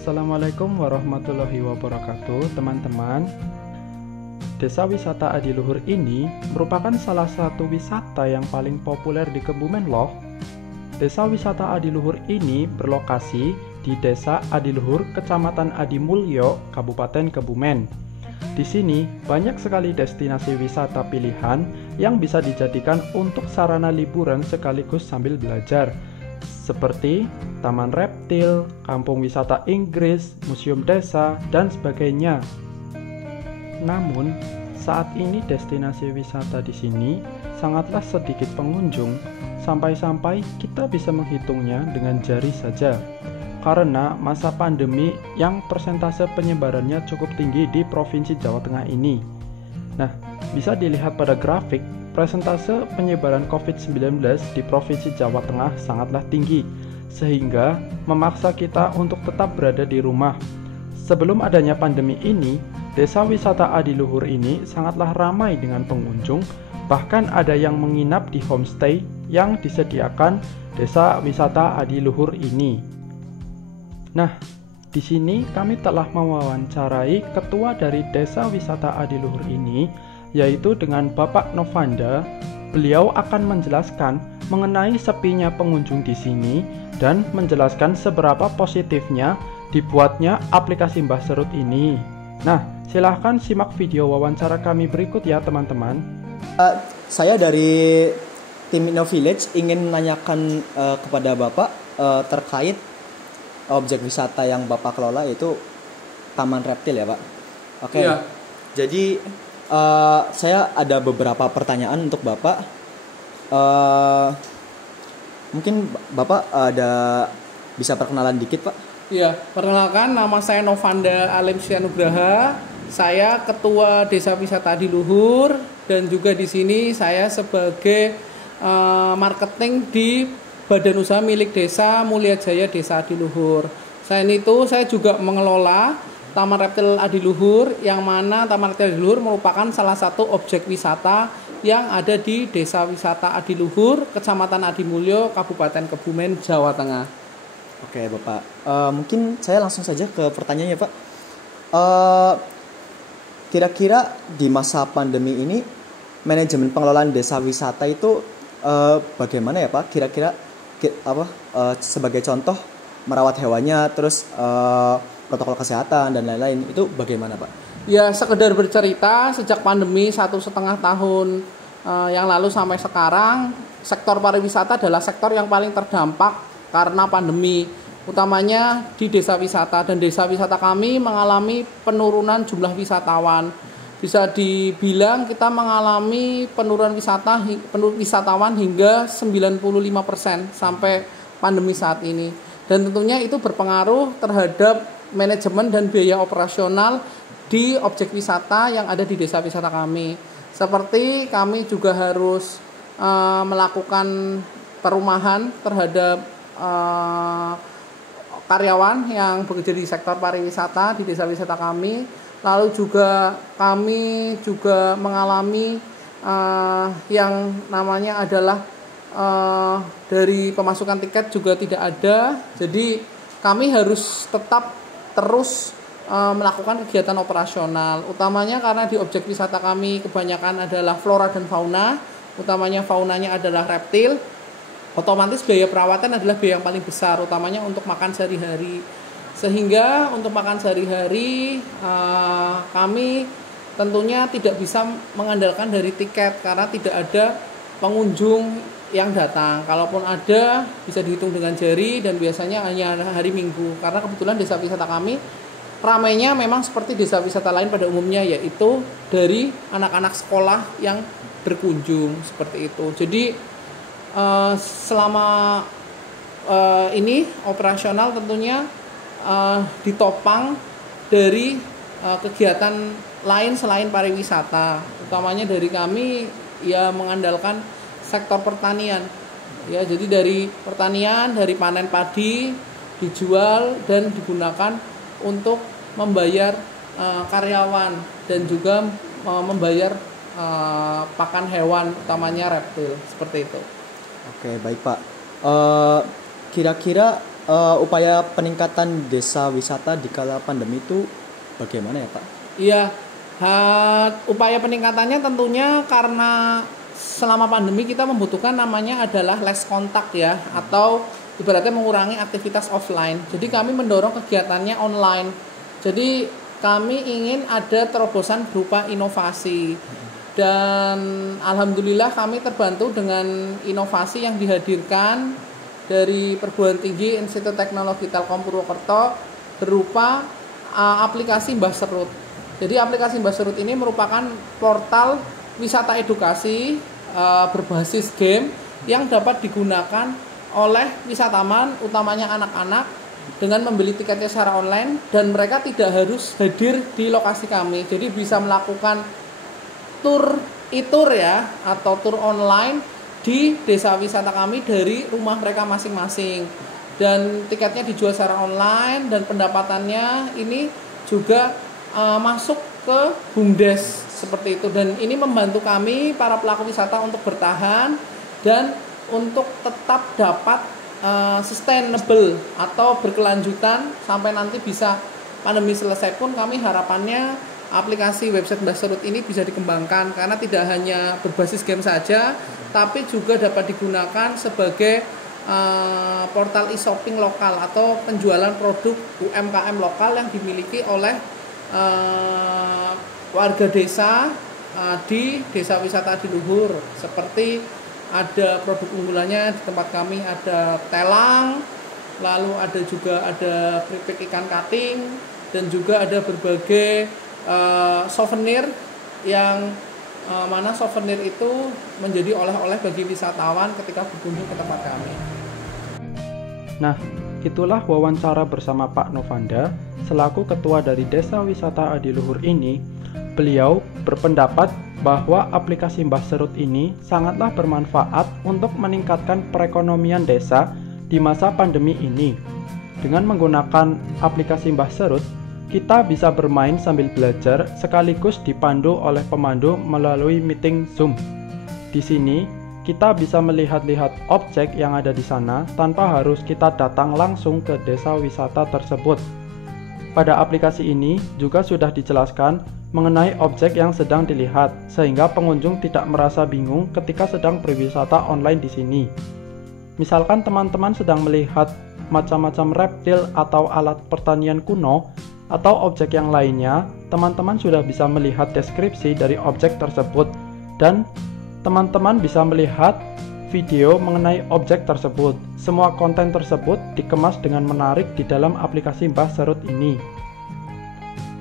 Assalamualaikum warahmatullahi wabarakatuh, teman-teman. Desa wisata Adiluhur ini merupakan salah satu wisata yang paling populer di Kebumen loh. Desa wisata Adiluhur ini berlokasi di Desa Adiluhur, Kecamatan Adimulyo, Kabupaten Kebumen. Di sini banyak sekali destinasi wisata pilihan yang bisa dijadikan untuk sarana liburan sekaligus sambil belajar, seperti Taman Reptil, Kampung Wisata Inggris, Museum Desa, dan sebagainya. Namun, saat ini destinasi wisata di sini sangatlah sedikit pengunjung, sampai-sampai kita bisa menghitungnya dengan jari saja. Karena masa pandemi yang persentase penyebarannya cukup tinggi di Provinsi Jawa Tengah ini. Nah, bisa dilihat pada grafik, persentase penyebaran COVID-19 di Provinsi Jawa Tengah sangatlah tinggi, sehingga memaksa kita untuk tetap berada di rumah. Sebelum adanya pandemi ini, Desa Wisata Adiluhur ini sangatlah ramai dengan pengunjung, bahkan ada yang menginap di homestay yang disediakan Desa Wisata Adiluhur ini. Nah, di sini kami telah mewawancarai ketua dari Desa Wisata Adiluhur ini, yaitu dengan Bapak Novanda. Beliau akan menjelaskan mengenai sepinya pengunjung di sini dan menjelaskan seberapa positifnya dibuatnya aplikasi Mbah Serut ini. Nah, silahkan simak video wawancara kami berikut ya teman-teman. Saya dari tim InnoVillage ingin menanyakan kepada Bapak terkait objek wisata yang Bapak kelola, yaitu Taman Reptil ya Pak. Oke. Iya. Jadi saya ada beberapa pertanyaan untuk Bapak. Mungkin Bapak bisa perkenalan dikit Pak? Iya, perkenalkan, nama saya Novanda Alimsya Nugraha. Saya Ketua Desa Wisata Adiluhur dan juga di sini saya sebagai marketing di Badan Usaha Milik Desa Mulia Jaya Desa Adiluhur. Selain itu, saya juga mengelola Taman Reptil Adiluhur, yang mana Taman Reptil Adiluhur merupakan salah satu objek wisata yang ada di Desa Wisata Adiluhur, Kecamatan Adimulyo, Kabupaten Kebumen, Jawa Tengah. Oke Bapak, mungkin saya langsung saja ke pertanyaannya Pak. Kira-kira di masa pandemi ini, manajemen pengelolaan desa wisata itu bagaimana ya Pak? Kira-kira sebagai contoh merawat hewannya, terus protokol kesehatan dan lain-lain, itu bagaimana Pak? Ya, sekedar bercerita, sejak pandemi 1,5 tahun yang lalu sampai sekarang, sektor pariwisata adalah sektor yang paling terdampak karena pandemi, utamanya di desa wisata. Dan desa wisata kami mengalami penurunan jumlah wisatawan. Bisa dibilang kita mengalami penurunan wisatawan hingga 95% sampai pandemi saat ini. Dan tentunya itu berpengaruh terhadap manajemen dan biaya operasional di objek wisata yang ada di desa wisata kami. Seperti kami juga harus melakukan perumahan terhadap karyawan yang bekerja di sektor pariwisata di desa wisata kami. Lalu juga kami juga mengalami yang namanya adalah dari pemasukan tiket juga tidak ada. Jadi kami harus tetap terus melakukan kegiatan operasional. Utamanya karena di objek wisata kami kebanyakan adalah flora dan fauna. Utamanya faunanya adalah reptil. Otomatis biaya perawatan adalah biaya yang paling besar, utamanya untuk makan sehari-hari. Sehingga untuk makan sehari-hari kami tentunya tidak bisa mengandalkan dari tiket karena tidak ada pengunjung yang datang. Kalaupun ada, bisa dihitung dengan jari dan biasanya hanya hari Minggu. Karena kebetulan desa wisata kami ramainya memang seperti desa wisata lain pada umumnya, yaitu dari anak-anak sekolah yang berkunjung seperti itu. Jadi selama ini operasional tentunya ditopang dari kegiatan lain selain pariwisata, utamanya dari kami ya mengandalkan sektor pertanian ya. Jadi dari pertanian, dari panen padi dijual dan digunakan untuk membayar karyawan dan juga membayar pakan hewan, utamanya reptil, seperti itu. Oke, baik Pak. Kira-kira upaya peningkatan desa wisata di kala pandemi itu bagaimana ya Pak? Iya, upaya peningkatannya tentunya karena selama pandemi kita membutuhkan namanya adalah less kontak ya, atau ibaratnya mengurangi aktivitas offline. Jadi kami mendorong kegiatannya online. Jadi kami ingin ada terobosan berupa inovasi. Dan alhamdulillah kami terbantu dengan inovasi yang dihadirkan dari Perguruan Tinggi Institut Teknologi Telkom Purwokerto berupa aplikasi Mbah Serut. Jadi aplikasi Mbah Serut ini merupakan portal wisata edukasi berbasis game yang dapat digunakan oleh wisatawan, utamanya anak-anak, dengan membeli tiketnya secara online, dan mereka tidak harus hadir di lokasi kami. Jadi bisa melakukan tur ya, atau tur online di desa wisata kami dari rumah mereka masing-masing. Dan tiketnya dijual secara online, dan pendapatannya ini juga masuk ke BUMDes seperti itu. Dan ini membantu kami para pelaku wisata untuk bertahan dan untuk tetap dapat sustainable atau berkelanjutan sampai nanti bisa pandemi selesai pun. Kami harapannya aplikasi website Mbah Serut ini bisa dikembangkan, karena tidak hanya berbasis game saja, tapi juga dapat digunakan sebagai portal e-shopping lokal atau penjualan produk UMKM lokal yang dimiliki oleh warga desa di desa wisata Adiluhur. Seperti ada produk unggulannya di tempat kami, ada telang, lalu ada juga ada keripik ikan kating, dan juga ada berbagai souvenir yang mana souvenir itu menjadi oleh-oleh bagi wisatawan ketika berkunjung ke tempat kami. Nah, itulah wawancara bersama Pak Novanda selaku ketua dari Desa Wisata Adiluhur ini. Beliau berpendapat bahwa aplikasi Mbah Serut ini sangatlah bermanfaat untuk meningkatkan perekonomian desa di masa pandemi ini. Dengan menggunakan aplikasi Mbah Serut, kita bisa bermain sambil belajar sekaligus dipandu oleh pemandu melalui meeting Zoom. Di sini, kita bisa melihat-lihat objek yang ada di sana tanpa harus kita datang langsung ke desa wisata tersebut. Pada aplikasi ini juga sudah dijelaskan mengenai objek yang sedang dilihat, sehingga pengunjung tidak merasa bingung ketika sedang berwisata online di sini. Misalkan teman-teman sedang melihat macam-macam reptil atau alat pertanian kuno atau objek yang lainnya, teman-teman sudah bisa melihat deskripsi dari objek tersebut, dan teman-teman bisa melihat video mengenai objek tersebut. Semua konten tersebut dikemas dengan menarik di dalam aplikasi Mbah Serut ini.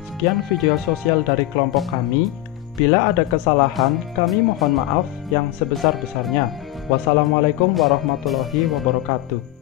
Sekian video sosial dari kelompok kami. Bila ada kesalahan, kami mohon maaf yang sebesar-besarnya. Wassalamualaikum warahmatullahi wabarakatuh.